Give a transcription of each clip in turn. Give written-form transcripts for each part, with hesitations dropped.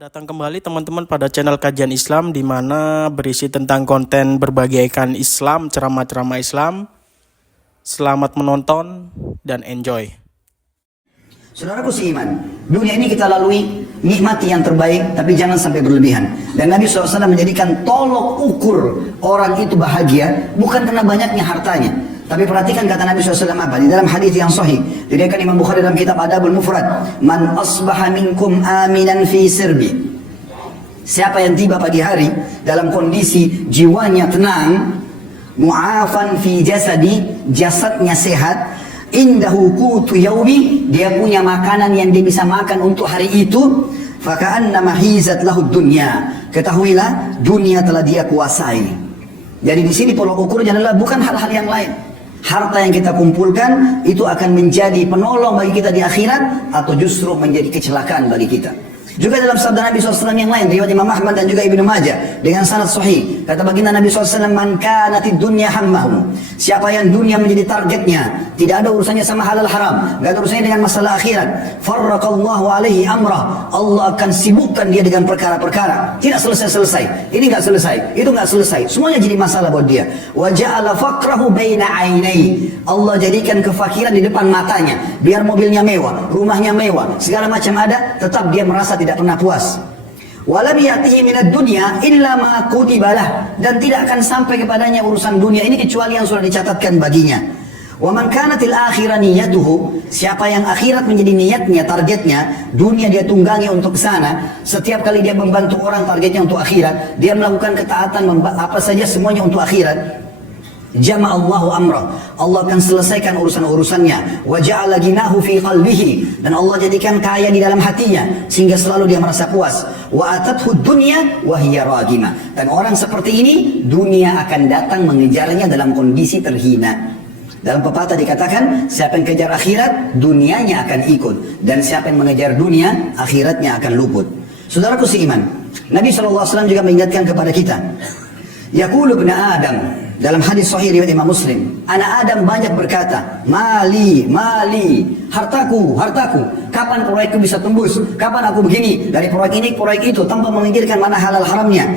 Datang kembali teman-teman pada channel Kajian Islam di mana berisi tentang konten berbagaikan Islam, ceramah-ceramah Islam. Selamat menonton dan enjoy. Saudaraku seiman, dunia ini kita lalui, nikmati yang terbaik, tapi jangan sampai berlebihan. Dan Nabi SAW menjadikan tolok ukur orang itu bahagia bukan karena banyaknya hartanya. Tapi perhatikan kata Nabi SAW apa? Di dalam hadis yang sahih, diriwayatkan Imam Bukhari dalam kitab Adabul Mufrad, Man asbaha minkum aminan fi sirbi. Siapa yang tiba pagi hari dalam kondisi jiwanya tenang, mu'afan fi jasadi, jasadnya sehat, indahu qutu yaumi, dia punya makanan yang dia bisa makan untuk hari itu, faka'annama hizat lahu dunya. Ketahuilah dunia telah dia kuasai. Jadi di sini pola ukurnya adalah bukan hal-hal yang lain. Harta yang kita kumpulkan itu akan menjadi penolong bagi kita di akhirat atau justru menjadi kecelakaan bagi kita. Juga dalam sabda Nabi SAW yang lain, riwayat Imam Ahmad dan juga Ibnu Majah dengan sanad sahih, kata baginda Nabi SAW, man kanatid dunya hammahu, siapa yang dunia menjadi targetnya, tidak ada urusannya sama halal haram, tidak ada urusannya dengan masalah akhirat, farraqallahu alaihi amrah, Allah akan sibukkan dia dengan perkara-perkara, tidak selesai-selesai, ini nggak selesai, itu nggak selesai, semuanya jadi masalah buat dia. Wa ja'ala faqrahu baina ainai, Allah jadikan kefakiran di depan matanya, biar mobilnya mewah, rumahnya mewah, segala macam ada, tetap dia merasa tidak pernah puas. Walam yatihi minad dunya illa ma kutibalah, dan tidak akan sampai kepadanya urusan dunia ini kecuali yang sudah dicatatkan baginya. Wa man kanatil akhirah niyatuhu, siapa yang akhirat menjadi niatnya, targetnya, dunia dia tunggangi untuk sana, setiap kali dia membantu orang targetnya untuk akhirat, dia melakukan ketaatan apa saja semuanya untuk akhirat. Jama'allahu amrah, Allah akan selesaikan urusan-urusannya. Wa ja'ala ginahu fi qalbihi, dan Allah jadikan kaya di dalam hatinya sehingga selalu dia merasa puas. Wa atathu dunya wa hiya ragima, dan orang seperti ini dunia akan datang mengejarnya dalam kondisi terhina. Dalam pepatah dikatakan, siapa yang kejar akhirat, dunianya akan ikut, dan siapa yang mengejar dunia, akhiratnya akan luput. Saudaraku seiman, Nabi SAW juga mengingatkan kepada kita, yaqulu ibnu Adam, dalam hadis sahih riwayat Imam Muslim, anak Adam banyak berkata, mali, mali, hartaku, hartaku, kapan proyekku bisa tembus, kapan aku begini, dari proyek ini, proyek itu, tanpa memikirkan mana halal haramnya.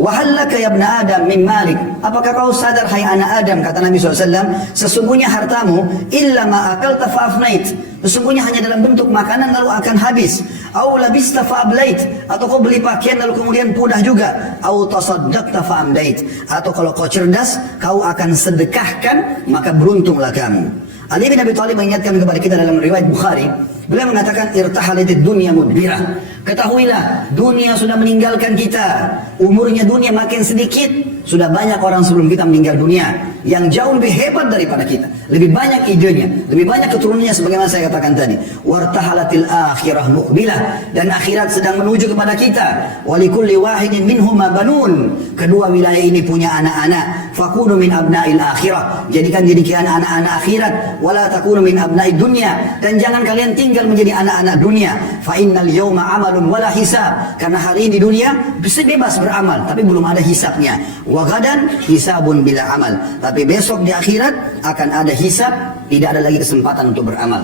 Wahallaka ya ibn Adam min malik, apakah kau sadar hai anak Adam, kata Nabi SAW, sesungguhnya hartamu, illa ma akalta fa'afnait, sesungguhnya hanya dalam bentuk makanan lalu akan habis. Au labista fa'ablait, atau kau beli pakaian lalu kemudian punah juga. Au tasaddaqta fa'amdait, atau kalau kau cerdas, kau akan sedekahkan, maka beruntunglah kamu. Ali bin Abi Thalib mengingatkan kepada kita dalam riwayat Bukhari, beliau mengatakan, irtahalatid dunya mudbirah, ketahuilah dunia sudah meninggalkan kita, umurnya dunia makin sedikit. Sudah banyak orang sebelum kita meninggal dunia yang jauh lebih hebat daripada kita, lebih banyak idenya, lebih banyak keturunannya, sebagaimana saya katakan tadi. Wartahalatil akhirah muqbilah, dan akhirat sedang menuju kepada kita. Walikulli wahidin minhuma banun, kedua wilayah ini punya anak-anak. Fakunu min abna'il akhirah, jadikan kalian anak-anak akhirat. Wala takunu min abna'id dunya, dan jangan kalian tinggal menjadi anak-anak dunia. Fa innal yawma amalun wala hisab, karena hari ini dunia bisa bebas beramal tapi belum ada hisabnya. Wa gadan hisabun bila amal, tapi besok di akhirat akan ada hisab, tidak ada lagi kesempatan untuk beramal.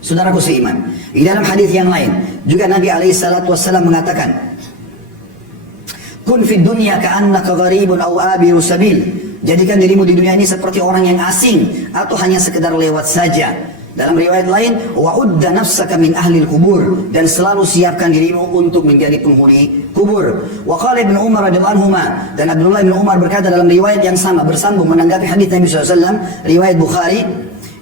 Saudaraku seiman, di dalam hadis yang lain juga Nabi SAW mengatakan, kun fid dunya ka'annaka gharibun aw abiru sabil, jadikan dirimu di dunia ini seperti orang yang asing atau hanya sekedar lewat saja. Dalam riwayat lain, wa'udda nafsaka min ahlil kubur, dan selalu siapkan dirimu untuk menjadi penghuni kubur. Wa qala Ibnu Umar radhiyallahu anhuma, dan Abdullah bin Umar berkata dalam riwayat yang sama bersambung menanggapi hadis Nabi SAW, riwayat Bukhari,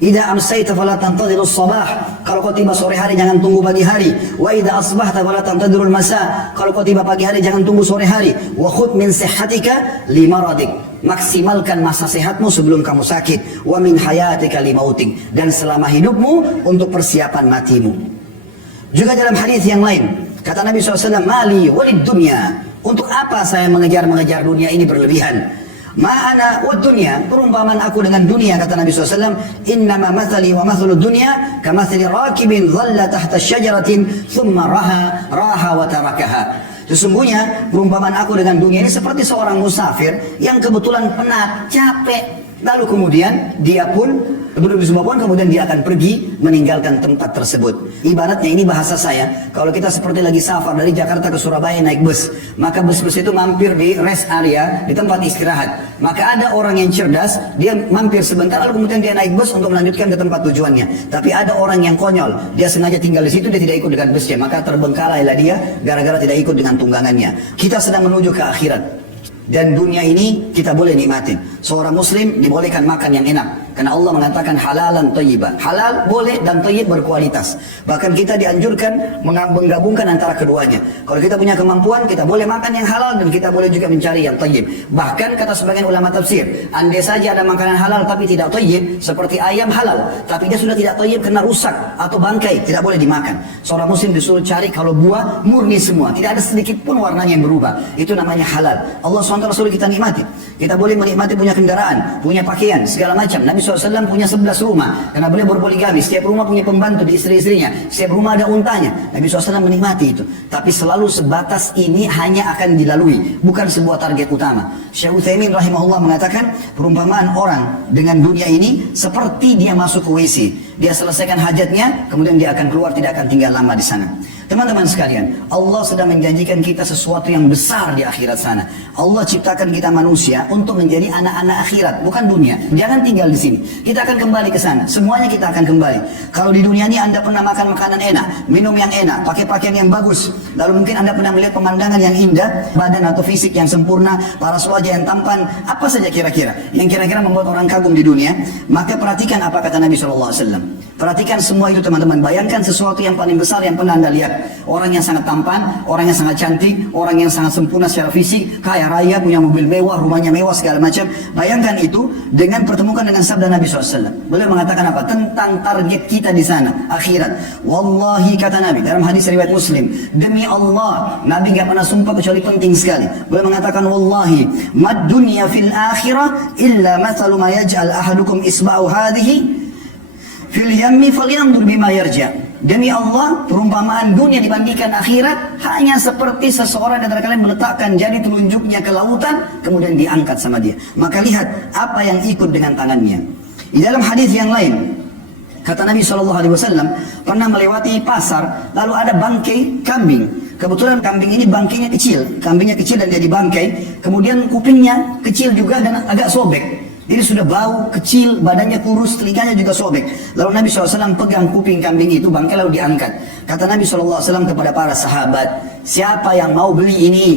idza amsayta fala tantadhiru as-sabah, kalau kau tiba sore hari jangan tunggu pagi hari. Wa idza asbahta fala tantadhiru al-masa, kalau kau tiba pagi hari jangan tunggu sore hari. Wa khudh min sihhatika limaradik, maksimalkan masa sehatmu sebelum kamu sakit. Wa min hayatika limautik, dan selama hidupmu untuk persiapan matimu. Juga dalam hadis yang lain kata Nabi SAW, mali walid dunya, untuk apa saya mengejar dunia ini berlebihan. Ma'ana wa dunya, perumpamaan aku dengan dunia, kata Nabi SAW, innama mathali wa mathalu dunya kamathali rakibin dhalla tahta syajaratin thumma raha wa tarakaha. Sesungguhnya perumpamaan aku dengan dunia ini seperti seorang musafir yang kebetulan penat, capek, Lalu kemudian dia pun duduk di sebuah pohon, kemudian dia akan pergi meninggalkan tempat tersebut. Ibaratnya ini bahasa saya, kalau kita seperti lagi safar dari Jakarta ke Surabaya naik bus, maka bus-bus itu mampir di rest area, di tempat istirahat. Maka ada orang yang cerdas, dia mampir sebentar lalu kemudian dia naik bus untuk melanjutkan ke tempat tujuannya. Tapi ada orang yang konyol, dia sengaja tinggal di situ, dia tidak ikut dengan busnya, maka terbengkalailah dia gara-gara tidak ikut dengan tunggangannya. Kita sedang menuju ke akhirat. Dan dunia ini kita boleh nikmatin. Seorang muslim dibolehkan makan yang enak, karena Allah mengatakan halalan thayyiban. Halal boleh dan thayyib berkualitas. Bahkan kita dianjurkan menggabungkan antara keduanya. Kalau kita punya kemampuan, kita boleh makan yang halal dan kita boleh juga mencari yang thayyib. Bahkan kata sebagian ulama tafsir, andai saja ada makanan halal tapi tidak thayyib, seperti ayam halal, tapi dia sudah tidak thayyib karena rusak atau bangkai, tidak boleh dimakan. Seorang muslim disuruh cari kalau buah murni semua, tidak ada sedikit pun warnanya yang berubah. Itu namanya halal. Allah SWT suruh kita nikmati. Kita boleh menikmati punya kendaraan, punya pakaian, segala macam. Nabi SAW punya 11 rumah, karena beliau berpoligami. Setiap rumah punya pembantu di istri-istrinya. Setiap rumah ada untanya. Nabi SAW menikmati itu. Tapi selalu sebatas ini hanya akan dilalui, bukan sebuah target utama. Syekh Utsaimin rahimahullah mengatakan, perumpamaan orang dengan dunia ini seperti dia masuk ke WC. Dia selesaikan hajatnya, kemudian dia akan keluar, tidak akan tinggal lama di sana. Teman-teman sekalian, Allah sedang menjanjikan kita sesuatu yang besar di akhirat sana. Allah ciptakan kita manusia untuk menjadi anak-anak akhirat, bukan dunia. Jangan tinggal di sini. Kita akan kembali ke sana. Semuanya kita akan kembali. Kalau di dunia ini Anda pernah makan makanan enak, minum yang enak, pakai pakaian yang bagus, lalu mungkin Anda pernah melihat pemandangan yang indah, badan atau fisik yang sempurna, paras wajah yang tampan, apa saja kira-kira yang kira-kira membuat orang kagum di dunia, maka perhatikan apa kata Nabi SAW. Perhatikan semua itu teman-teman. Bayangkan sesuatu yang paling besar yang pernah Anda lihat. Orang yang sangat tampan, orang yang sangat cantik, orang yang sangat sempurna secara fisik, kaya raya, punya mobil mewah, rumahnya mewah, segala macam. Bayangkan itu dengan pertemukan dengan sabda Nabi SAW. Beliau mengatakan apa? Tentang target kita di sana, akhirat. Wallahi kata Nabi dalam hadis riwayat Muslim, demi Allah, Nabi nggak pernah sumpah kecuali penting sekali. Beliau mengatakan, wallahi, mad dunya fil akhirah illa mathalu ma yaj'al ahadukum isba'u hadhihi fil yammi falyanzur bima yarja'. Demi Allah, perumpamaan dunia dibandingkan akhirat hanya seperti seseorang antara kalian meletakkan jari telunjuknya ke lautan, kemudian diangkat sama dia. Maka lihat apa yang ikut dengan tangannya. Di dalam hadis yang lain, kata Nabi SAW, pernah melewati pasar, lalu ada bangkai kambing. Kebetulan kambing ini bangkainya kecil dan jadi bangkai. Kemudian kupingnya kecil juga dan agak sobek. Ini sudah bau, kecil, badannya kurus, telinganya juga sobek. Lalu Nabi SAW pegang kuping kambing itu, bangkai lalu diangkat. Kata Nabi SAW kepada para sahabat, siapa yang mau beli ini?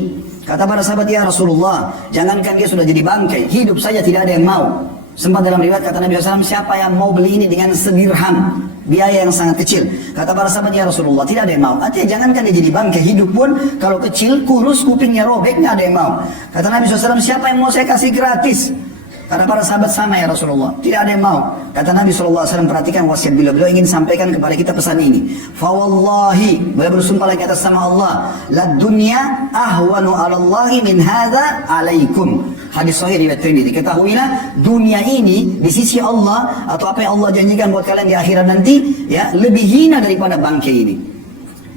Kata para sahabat, ya Rasulullah, jangankan dia sudah jadi bangkai, hidup saja tidak ada yang mau. Sempat dalam riwayat kata Nabi SAW, siapa yang mau beli ini dengan sedirham, biaya yang sangat kecil. Kata para sahabat, ya Rasulullah, tidak ada yang mau. Artinya jangankan dia jadi bangkai, hidup pun kalau kecil, kurus, kupingnya robek, tidak ada yang mau. Kata Nabi SAW, siapa yang mau saya kasih gratis? Kata para sahabat, sama ya Rasulullah, tidak ada yang mau. Kata Nabi SAW, perhatikan wasiat beliau. Beliau ingin sampaikan kepada kita pesan ini. Fawallahi, beliau bersumpah lagi atas sama Allah, la dunya ahwanu ala Allahi min hadha alaikum. Hadis sahih riwayat Tirmidzi. Ketahuilah, dunia ini di sisi Allah, atau apa yang Allah janjikan buat kalian di akhirat nanti, ya, lebih hina daripada bangkai ini.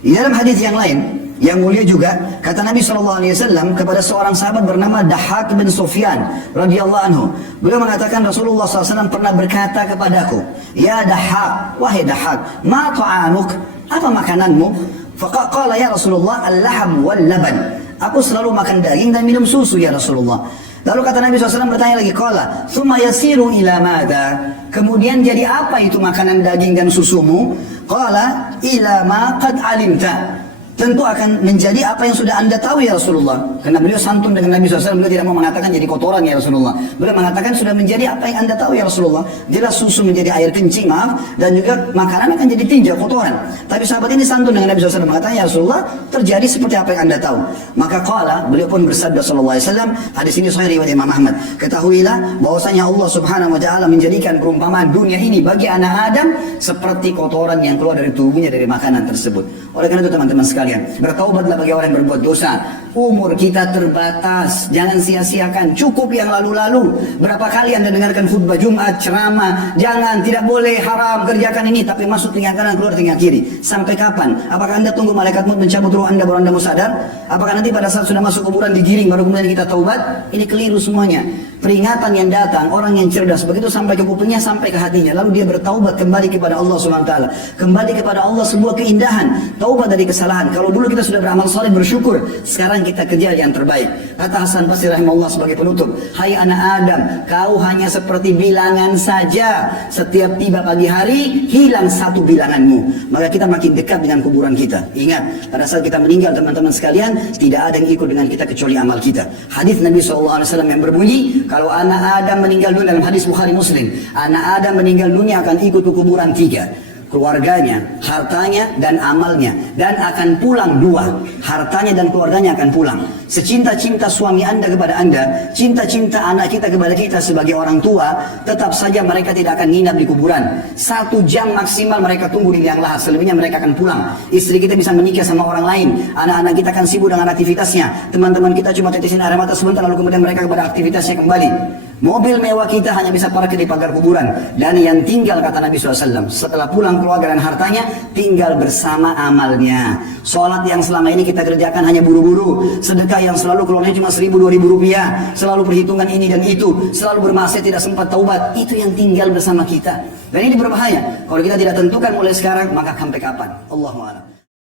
Di dalam hadis yang lain, yang mulia juga, kata Nabi SAW kepada seorang sahabat bernama Dahhak bin Sufyan radhiyallahu anhu. Beliau mengatakan Rasulullah SAW pernah berkata kepadaku, ya Dahhak, wahai Dahhak, ma ta'amuk, apa makananmu? Faqala ya Rasulullah, al-laham wal-laban. Aku selalu makan daging dan minum susu ya Rasulullah. Lalu kata Nabi SAW bertanya lagi, qala thumma yasiru ila madha, kemudian jadi apa itu makanan daging dan susumu? Qala ila ma qad alimta, tentu akan menjadi apa yang sudah anda tahu ya Rasulullah. Karena beliau santun dengan Nabi SAW, beliau tidak mau mengatakan jadi kotoran ya Rasulullah. Beliau mengatakan sudah menjadi apa yang anda tahu ya Rasulullah. Jelas susu menjadi air kencing, maaf, dan juga makanan akan jadi tinja, kotoran. Tapi sahabat ini santun dengan Nabi SAW, mengatakan ya Rasulullah, terjadi seperti apa yang anda tahu. Maka qala, beliau pun bersabda SAW, hadis ini sahih riwayat Imam Ahmad, ketahuilah bahwasanya Allah Subhanahu wa taala menjadikan perumpamaan dunia ini bagi anak Adam seperti kotoran yang keluar dari tubuhnya dari makanan tersebut. Oleh karena itu teman-teman sekalian, bertaubatlah bagi orang yang berbuat dosa. Umur kita terbatas, jangan sia-siakan. Cukup yang lalu-lalu. Berapa kali anda dengarkan khutbah Jumat, ceramah, jangan, tidak boleh, haram, kerjakan ini, tapi masuk telinga kanan, keluar telinga kiri. Sampai kapan? Apakah anda tunggu malaikat maut mencabut ruh anda baru anda mau sadar? Apakah nanti pada saat sudah masuk kuburan digiring baru kemudian kita taubat? Ini keliru semuanya. Peringatan yang datang, orang yang cerdas begitu sampai ke kupingnya, sampai ke hatinya, lalu dia bertaubat kembali kepada Allah SWT. Kembali kepada Allah sebuah keindahan, taubat dari kesalahan. Kalau dulu kita sudah beramal saleh bersyukur, sekarang kita kerja yang terbaik. Kata Hasan Basri rahimahullah sebagai penutup, hai anak Adam, kau hanya seperti bilangan saja. Setiap tiba pagi hari, hilang satu bilanganmu. Maka kita makin dekat dengan kuburan kita. Ingat, pada saat kita meninggal teman-teman sekalian, tidak ada yang ikut dengan kita kecuali amal kita. Hadis Nabi SAW yang berbunyi, kalau anak Adam meninggal dunia, dalam hadis Bukhari Muslim, anak Adam meninggal dunia akan ikut ke kuburan tiga. Keluarganya, hartanya, dan amalnya. Dan akan pulang dua. Hartanya dan keluarganya akan pulang. Secinta-cinta suami anda kepada anda, cinta-cinta anak kita kepada kita sebagai orang tua, tetap saja mereka tidak akan nginap di kuburan. 1 jam maksimal mereka tunggu di liang lahat, selebihnya mereka akan pulang. Istri kita bisa menikah sama orang lain, anak-anak kita akan sibuk dengan aktivitasnya, teman-teman kita cuma tetesin air mata sebentar, lalu kemudian mereka kepada aktivitasnya kembali. Mobil mewah kita hanya bisa parkir di pagar kuburan. Dan yang tinggal, kata Nabi SAW, setelah pulang keluarga dan hartanya, tinggal bersama amalnya. Sholat yang selama ini kita kerjakan hanya buru-buru, sedekah yang selalu keluarnya cuma 1.000-2.000 rupiah, selalu perhitungan ini dan itu, selalu bermaksiat tidak sempat taubat, itu yang tinggal bersama kita. Dan ini berbahaya. Kalau kita tidak tentukan mulai sekarang, maka sampai kapan? Allahu a'lam.